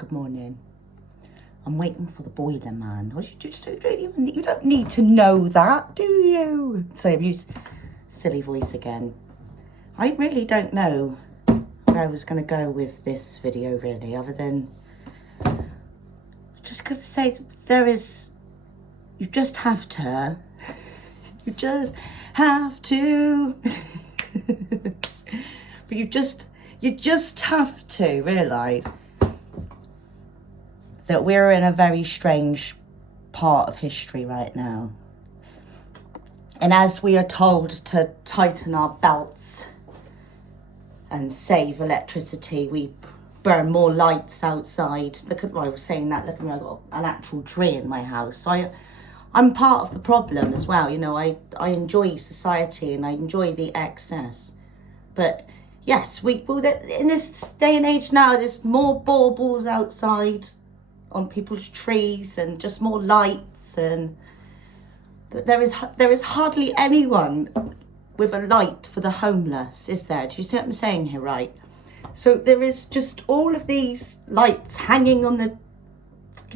Good morning. I'm waiting for the boiler man. You don't need to know that, do you? So I've used silly voice again. I really don't know where I was going to go with this video, really, other than just going to say you just have to. You just have to. But you just have to realise that we're in a very strange part of history right now. And as we are told to tighten our belts and save electricity, we burn more lights outside. Look at, well, I was saying that, look at me, I've got an actual tree in my house. So I'm part of the problem as well. You know, I enjoy society and I enjoy the excess. But yes, in this day and age now, there's more baubles outside on people's trees and just more lights, and there is hardly anyone with a light for the homeless, is there? Do you see what I'm saying here, right? So there is just all of these lights hanging on the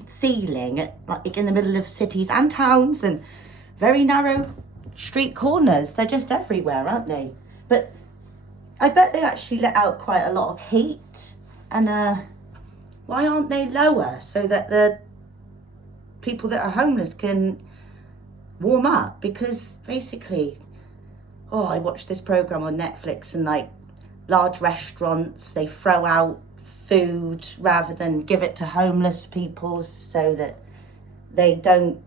ceiling like in the middle of cities and towns and very narrow street corners. They're just everywhere, aren't they? But I bet they actually let out quite a lot of heat, and why aren't they lower so that the people that are homeless can warm up? Because basically, I watched this program on Netflix, and like large restaurants, they throw out food rather than give it to homeless people so that they don't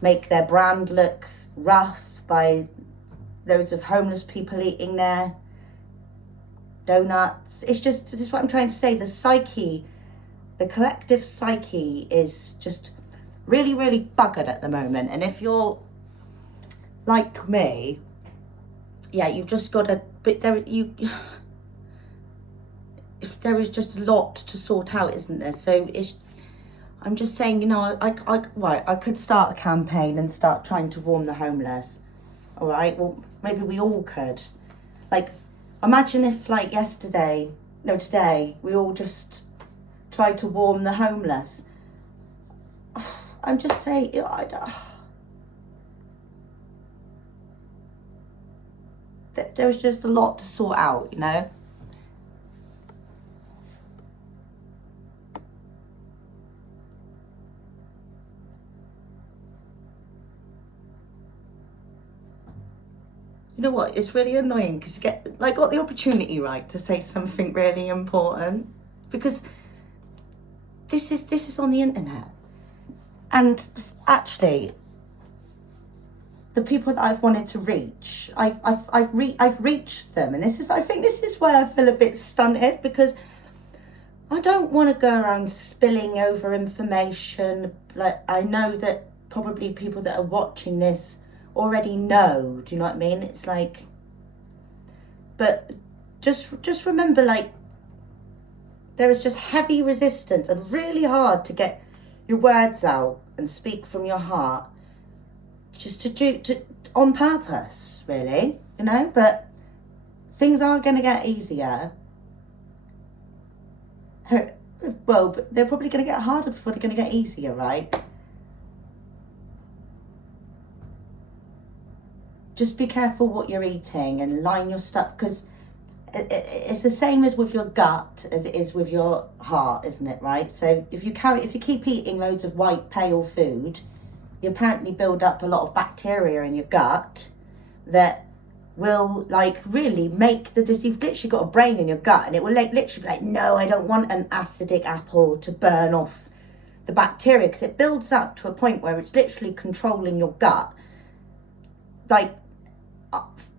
make their brand look rough by those of homeless people eating their donuts. This is what I'm trying to say. The collective psyche is just really, really buggered at the moment. And if you're like me, yeah, you've just got to, but there is just a lot to sort out, isn't there? So I'm just saying, you know, I could start a campaign and start trying to warm the homeless. All right, well, maybe we all could. Like, imagine if like today, we all just try to warm the homeless. I'm just saying, you know, there's just a lot to sort out, you know. You know what? It's really annoying because you got the opportunity, right, to say something really important, because this is on the internet, and actually the people that I've wanted to reach, I've reached them, and I think this is where I feel a bit stunted, because I don't want to go around spilling over information. Like, I know that probably people that are watching this already know, do you know what I mean? It's like, but just remember, like, there is just heavy resistance and really hard to get your words out and speak from your heart, just to on purpose, really, you know. But things are going to get easier. Well, but they're probably going to get harder before they're going to get easier, right? Just be careful what you're eating and line your stuff, because it's the same as with your gut as it is with your heart, isn't it, right? So if you keep eating loads of white pale food, you apparently build up a lot of bacteria in your gut that will like really make the disease. You've literally got a brain in your gut, and it will literally be like, no, I don't want an acidic apple to burn off the bacteria, because it builds up to a point where it's literally controlling your gut. Like,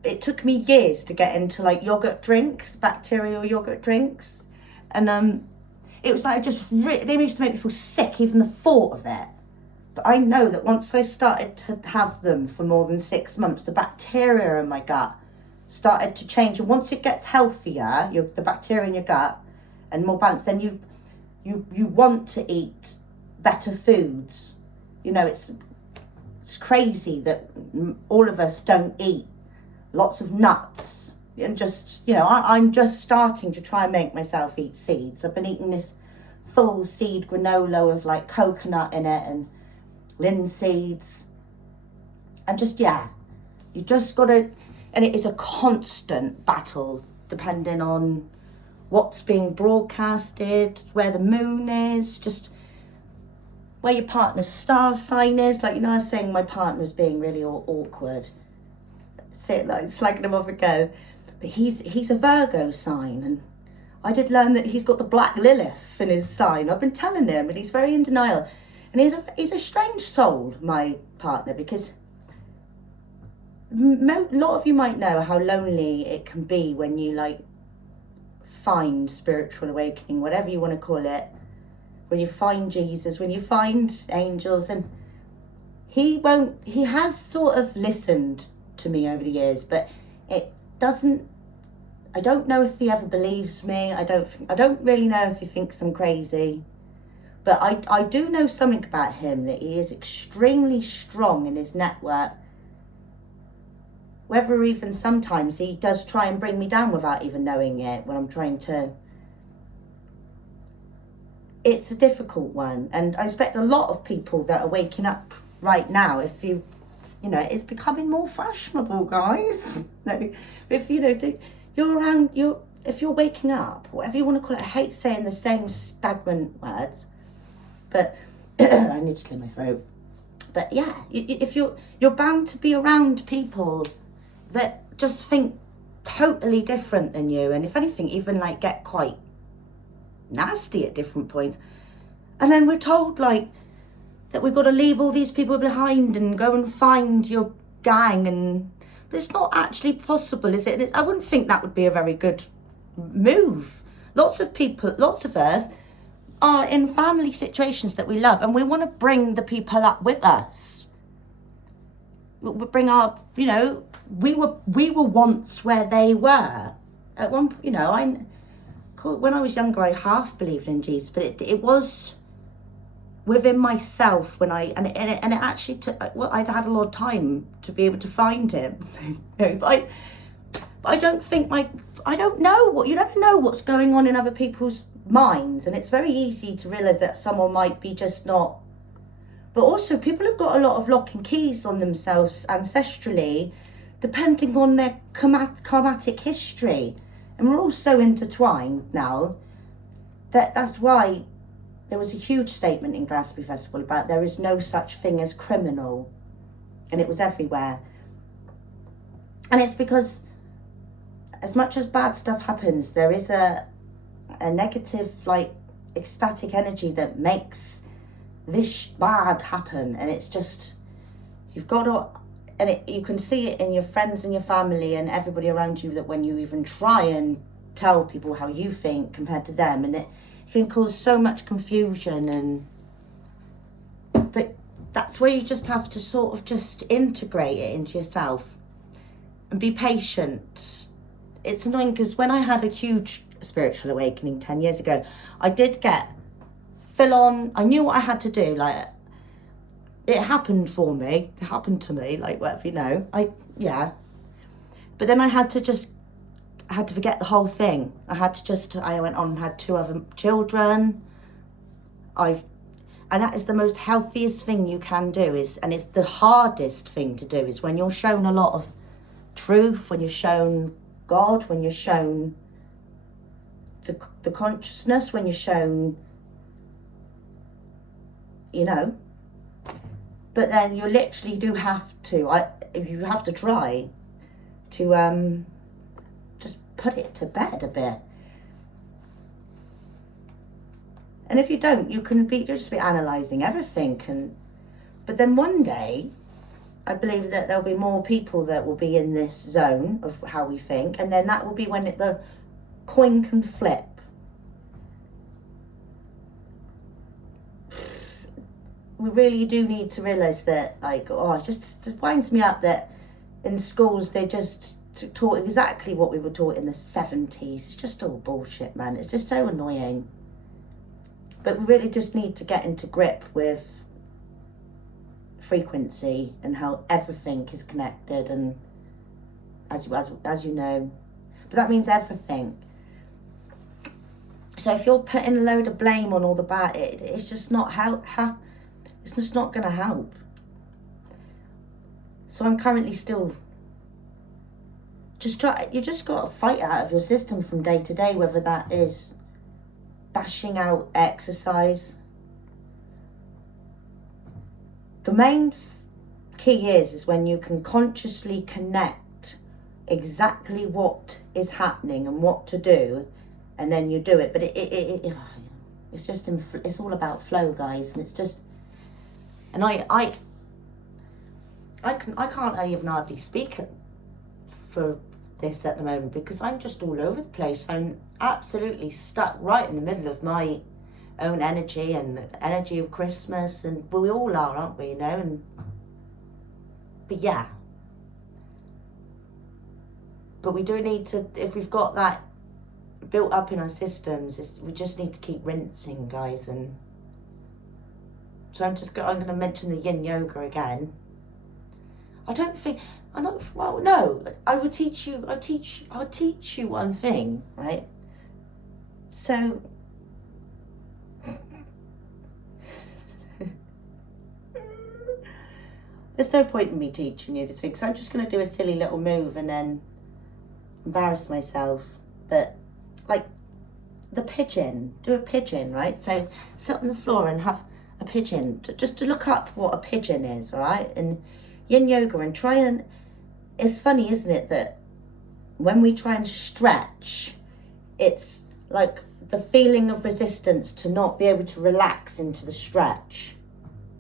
it took me years to get into like yogurt drinks, bacterial yogurt drinks, and it was like they used to make me feel sick, even the thought of it. But I know that once I started to have them for more than 6 months, the bacteria in my gut started to change, and once it gets healthier, the bacteria in your gut, and more balanced, then you want to eat better foods. You know, it's crazy that all of us don't eat lots of nuts, and just, you know, I'm just starting to try and make myself eat seeds. I've been eating this full seed granola with like coconut in it and linseeds. And just, yeah, you just gotta, and it is a constant battle depending on what's being broadcasted, where the moon is, just where your partner's star sign is. Like, you know, I was saying my partner was being really awkward. Say it like slagging him off ago. But he's a Virgo sign, and I did learn that he's got the black Lilith in his sign. I've been telling him, and he's very in denial. And he's a strange soul, my partner, because a lot of you might know how lonely it can be when you like find spiritual awakening, whatever you want to call it, when you find Jesus, when you find angels. And he has sort of listened to me over the years, but I don't know if he ever believes me. I don't really know if he thinks I'm crazy, but I do know something about him, that he is extremely strong in his network. Whether even sometimes he does try and bring me down without even knowing it when I'm trying to. It's a difficult one, and I expect a lot of people that are waking up right now, if you know, it's becoming more fashionable, guys. If you know, if you're waking up, whatever you want to call it, I hate saying the same stagnant words, but I need to clear my throat. But yeah, if you're bound to be around people that just think totally different than you, and if anything, even like get quite nasty at different points. And then we're told like that we've got to leave all these people behind and go and find your gang, but it's not actually possible, is it? I wouldn't think that would be a very good move. Lots of us are in family situations that we love, and we want to bring the people up with us. We bring our, you know, we were once where they were. At one, you know, when I was younger, I half believed in Jesus, but it was within myself when and it actually took. Well, I'd had a lot of time to be able to find him. But I don't think I don't know what, you never know what's going on in other people's minds, and it's very easy to realize that someone might be just not. But also, people have got a lot of lock and keys on themselves ancestrally, depending on their karmatic history. And we're all so intertwined now that's why there was a huge statement in Glastonbury Festival about there is no such thing as criminal. And it was everywhere. And it's because as much as bad stuff happens, there is a negative, like, ecstatic energy that makes this bad happen. And it's just, you've got to, and you can see it in your friends and your family and everybody around you, that when you even try and tell people how you think compared to them, and it can cause so much confusion. But that's where you just have to sort of just integrate it into yourself and be patient. It's annoying because when I had a huge spiritual awakening 10 years ago, I did get full on, I knew what I had to do, like, it happened for me. It happened to me, like, whatever, you know. But then I had to forget the whole thing. I went on and had 2 other children. And that is the most healthiest thing you can do, and it's the hardest thing to do, is when you're shown a lot of truth, when you're shown God, when you're shown the consciousness, when you're shown, you know. But then you literally do have to, you have to try to just put it to bed a bit. And if you don't, you'll just be analysing everything. But then one day, I believe that there'll be more people that will be in this zone of how we think, and then that will be when the coin can flip. We really do need to realise that, like, it just winds me up that in schools they just taught exactly what we were taught in the 70s. It's just all bullshit, man. It's just so annoying. But we really just need to get into grip with frequency and how everything is connected, and as you know. But that means everything. So if you're putting a load of blame on all the bad, it's just not it's just not going to help. So I'm currently still you just got to fight out of your system from day to day, whether that is bashing out exercise. The main key is when you can consciously connect exactly what is happening and what to do, and then you do it. But it's just it's all about flow, guys, and it's just, and I can't even hardly speak for this at the moment because I'm just all over the place. I'm absolutely stuck right in the middle of my own energy and the energy of Christmas, and we all are, aren't we, you know? And but yeah, but we do need to, if we've got that built up in our systems, we just need to keep rinsing, guys. And so I'm going to mention the yin yoga again. I would teach you, I'll teach you one thing, right? So there's no point in me teaching you this thing, because I'm just going to do a silly little move and then embarrass myself. But like the pigeon, do a pigeon, right? So sit on the floor and have a pigeon, just to look up what a pigeon is, all right? And yin yoga, and try and, it's funny, isn't it, that when we try and stretch, it's like the feeling of resistance to not be able to relax into the stretch,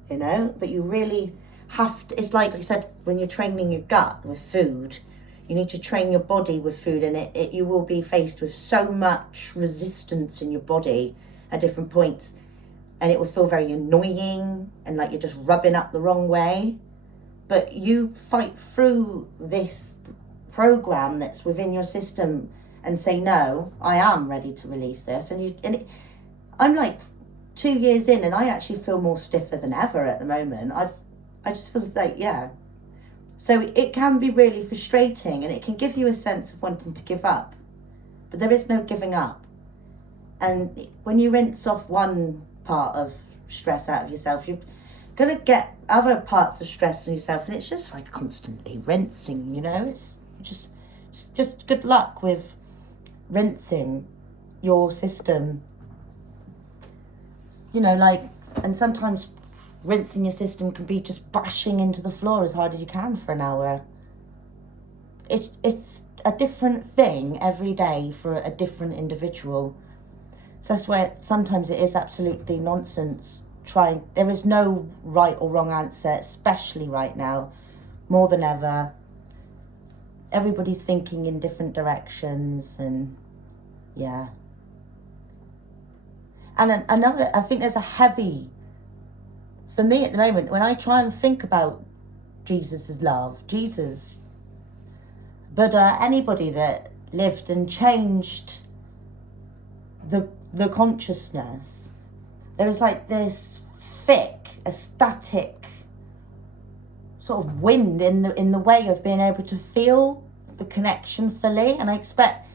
you know? But you really have to, it's like I said, when you're training your gut with food, you need to train your body with food, and you will be faced with so much resistance in your body at different points, and it will feel very annoying and like you're just rubbing up the wrong way. But you fight through this program that's within your system and say, no, I am ready to release this. I'm like 2 years in, and I actually feel more stiffer than ever at the moment. I just feel like, yeah. So it can be really frustrating, and it can give you a sense of wanting to give up. But there is no giving up. And when you rinse off one part of stress out of yourself, you're going to get other parts of stress on yourself, and it's just like constantly rinsing, you know? It's just good luck with rinsing your system. You know, like, and sometimes rinsing your system can be just bashing into the floor as hard as you can for an hour. It's a different thing every day for a different individual. So that's where sometimes it is absolutely nonsense. There is no right or wrong answer, especially right now, more than ever. Everybody's thinking in different directions, and yeah. And another, I think there's a heavy, for me at the moment, when I try and think about Jesus' love, Jesus, Buddha, anybody that lived and changed the consciousness, there is like this thick, ecstatic sort of wind in the way of being able to feel the connection fully. And I expect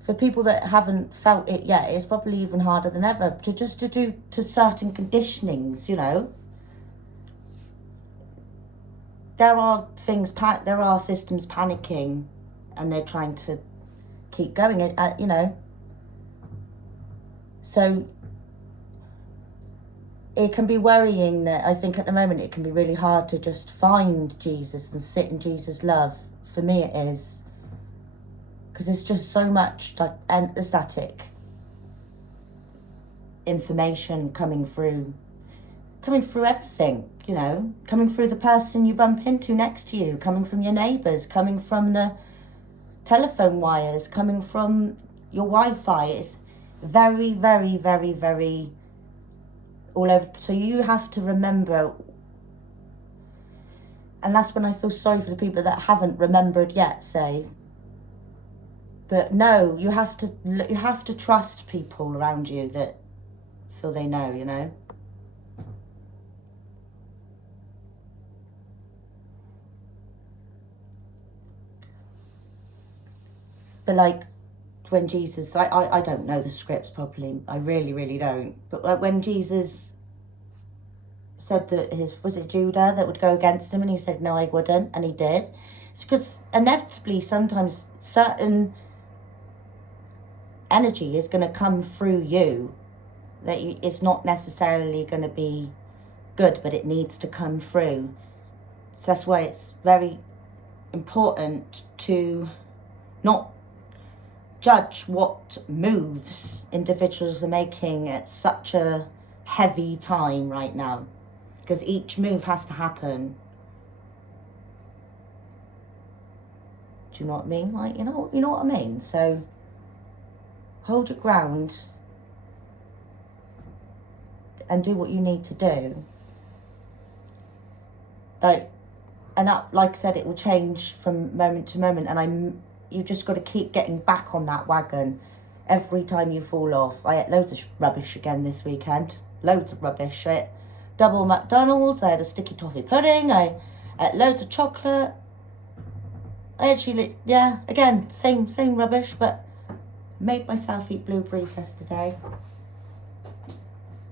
for people that haven't felt it yet, it's probably even harder than ever to do to certain conditionings, you know. There are systems panicking, and they're trying to keep going, you know. So it can be worrying that, I think at the moment it can be really hard to just find Jesus and sit in Jesus' love. For me it is, because it's just so much like static information coming through everything, you know, coming through the person you bump into next to you, coming from your neighbours, coming from the telephone wires, coming from your Wi-Fi. It's very, very, very, very all over. So you have to remember, and that's when I feel sorry for the people that haven't remembered yet, say. But no, you have to trust people around you that feel they know, you know. But like, when Jesus, I don't know the scripts properly. I really don't. But when Jesus said that was it Judah that would go against him, and he said, no, I wouldn't, and he did. It's because inevitably sometimes certain energy is going to come through you that it's not necessarily going to be good, but it needs to come through. So that's why it's very important to not judge what moves individuals are making at such a heavy time right now, because each move has to happen. Do you know what I mean? Like, you know what I mean? So hold your ground and do what you need to do. Like, and that, like I said, it will change from moment to moment, and you just got to keep getting back on that wagon every time you fall off. I ate loads of rubbish again this weekend. Loads of rubbish. I ate double McDonald's, I had a sticky toffee pudding, I ate loads of chocolate. I actually, yeah, again, same rubbish, but made myself eat blueberries yesterday.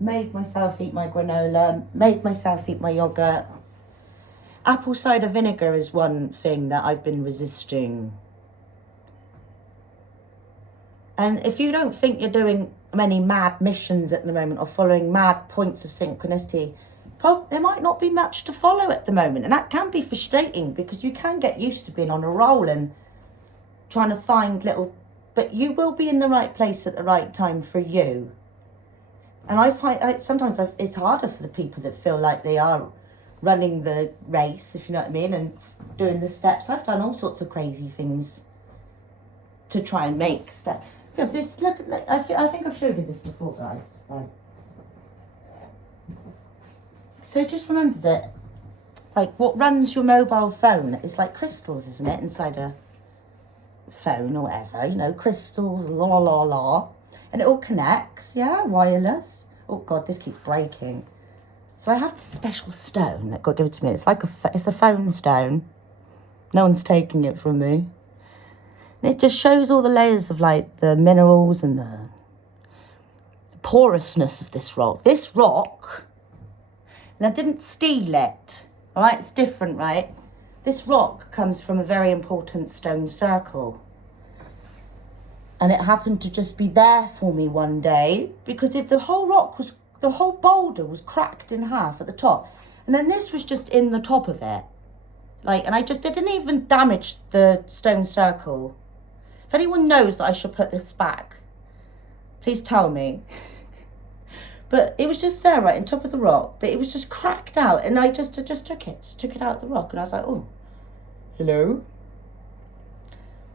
Made myself eat my granola, made myself eat my yogurt. Apple cider vinegar is one thing that I've been resisting. And if you don't think you're doing many mad missions at the moment or following mad points of synchronicity, there might not be much to follow at the moment. And that can be frustrating, because you can get used to being on a roll and trying to find little, but you will be in the right place at the right time for you. And I find sometimes it's harder for the people that feel like they are running the race, if you know what I mean, and doing the steps. I've done all sorts of crazy things to try and make steps. Look, I think I've showed you this before, guys. Right. So just remember that, like, what runs your mobile phone is like crystals, isn't it? Inside a phone or whatever, you know, crystals, la. And it all connects, yeah, wireless. Oh God, this keeps breaking. So I have this special stone that got given to me. It's like it's a phone stone. No one's taking it from me. And it just shows all the layers of, like, the minerals and the porousness of this rock. This rock, and I didn't steal it, all right? It's different, right? This rock comes from a very important stone circle. And it happened to just be there for me one day, because if the whole boulder was cracked in half at the top, and then this was just in the top of it. Like, and I didn't even damage the stone circle. If anyone knows that I should put this back, please tell me. But it was just there, right on top of the rock, but it was just cracked out, and I just took it out of the rock, and I was like, oh, hello?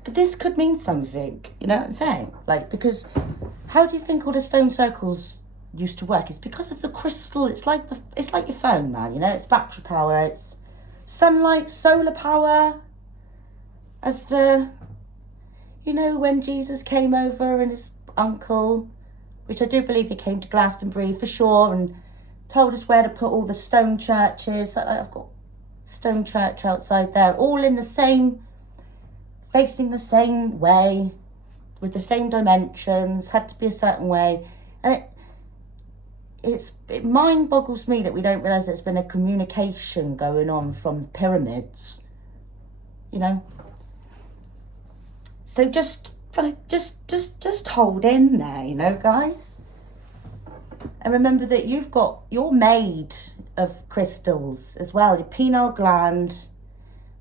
But this could mean something, you know what I'm saying? Like, because how do you think all the stone circles used to work? It's because of the crystal. It's like your phone, man, you know? It's battery power, it's sunlight, solar power. As you know, when Jesus came over and his uncle, which I do believe he came to Glastonbury for sure, and told us where to put all the stone churches. I've got stone church outside there, all in the same, facing the same way, with the same dimensions, had to be a certain way. And it mind boggles me that we don't realise there's been a communication going on from the pyramids, you know. So just hold in there, you know, guys. And remember that you're made of crystals as well, your pineal gland.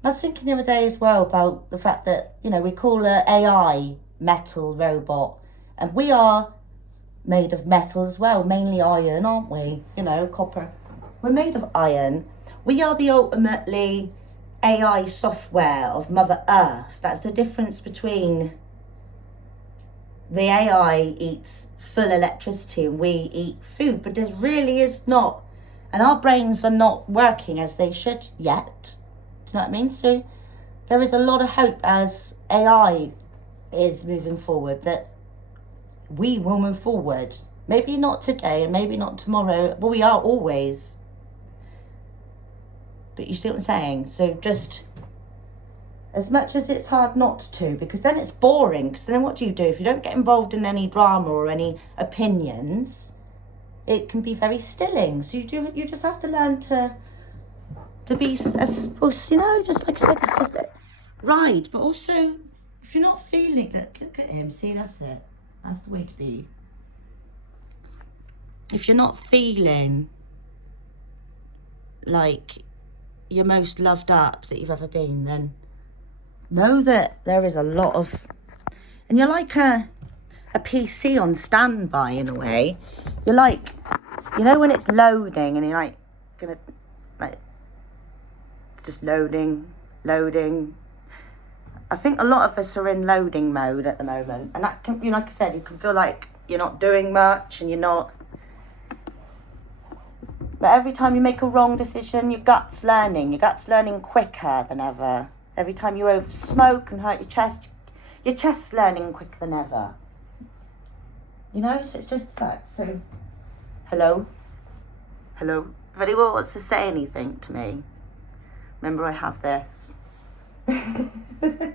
I was thinking the other day as well about the fact that, you know, we call an AI metal robot, and we are made of metal as well, mainly iron, aren't we? You know, copper. We're made of iron. We are the ultimately AI software of Mother Earth. That's the difference between the AI eats full electricity and we eat food, but there really is not, and our brains are not working as they should yet. Do you know what I mean? So there is a lot of hope as AI is moving forward, that we will move forward. Maybe not today and maybe not tomorrow, but we are always. But you see what I'm saying? So just, As much as it's hard not to, because then it's boring. Because then what do? If you don't get involved in any drama or any opinions, it can be very stilling. So you just have to learn to be, as you know, just like I said, it's just ride. But also, if you're not feeling that, look at him. See, that's it. That's the way to be. If you're not feeling like you're most loved up that you've ever been, then know that there is a lot of, and you're like a PC on standby in a way. You're like, you know, when it's loading and you're like gonna like just loading. I think a lot of us are in loading mode at the moment, and that can, you know, like I said, you can feel like you're not doing much and you're not. But every time you make a wrong decision, your gut's learning quicker than ever. Every time you over smoke and hurt your chest's learning quicker than ever. You know, so it's just that. So, hello? If anyone wants to say anything to me, remember I have this. And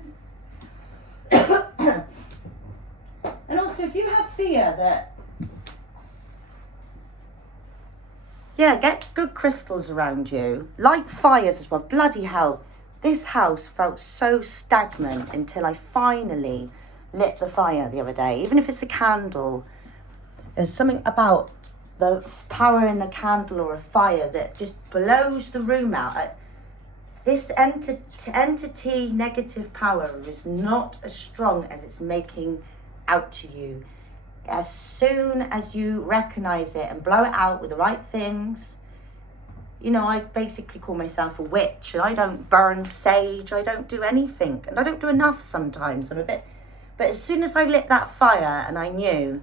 also, if you have fear that, yeah, get good crystals around you. Light fires as well. Bloody hell. This house felt so stagnant until I finally lit the fire the other day. Even if it's a candle, there's something about the power in a candle or a fire that just blows the room out. This entity negative power is not as strong as it's making out to you. As soon as you recognize it and blow it out with the right things, you know, I basically call myself a witch, and I don't burn sage, I don't do anything, and I don't do enough sometimes. I'm a bit, but as soon as I lit that fire and I knew,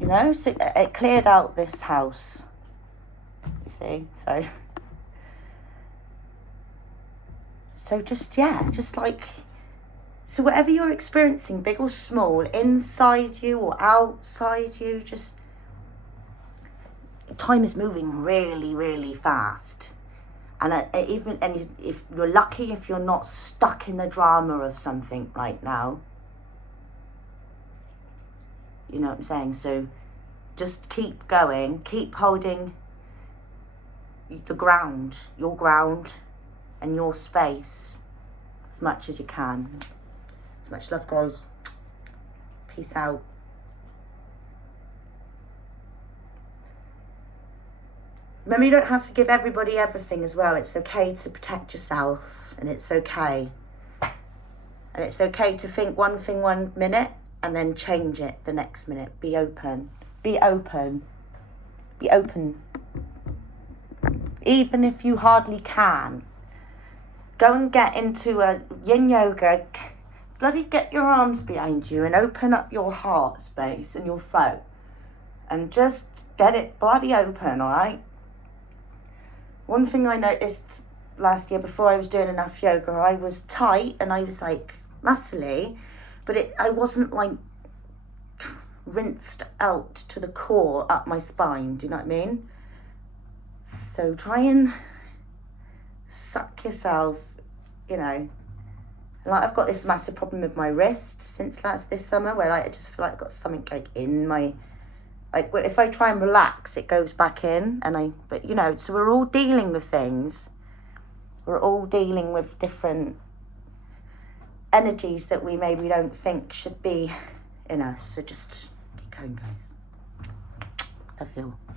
you know, so it cleared out this house, you see, so just, yeah, just like, so whatever you're experiencing, big or small, inside you or outside you, just, time is moving really, really fast. And if you're lucky, if you're not stuck in the drama of something right now, you know what I'm saying? So just keep going, keep holding the ground, your ground and your space as much as you can. As much love, guys. Peace out. Remember, you don't have to give everybody everything as well. It's okay to protect yourself, and it's okay. And it's okay to think one thing 1 minute and then change it the next minute. Be open. Be open. Be open. Even if you hardly can. Go and get into a yin yoga. Bloody get your arms behind you and open up your heart space and your throat. And just get it bloody open, alright? One thing I noticed last year before I was doing enough yoga, I was tight and I was like muscly, but I wasn't like rinsed out to the core up my spine, do you know what I mean? So try and suck yourself, you know. Like, I've got this massive problem with my wrist since this summer, where like I just feel like I've got something like in my, like if I try and relax, it goes back in, but you know, so we're all dealing with things. We're all dealing with different energies that we maybe don't think should be in us. So just keep going, guys. Love you all.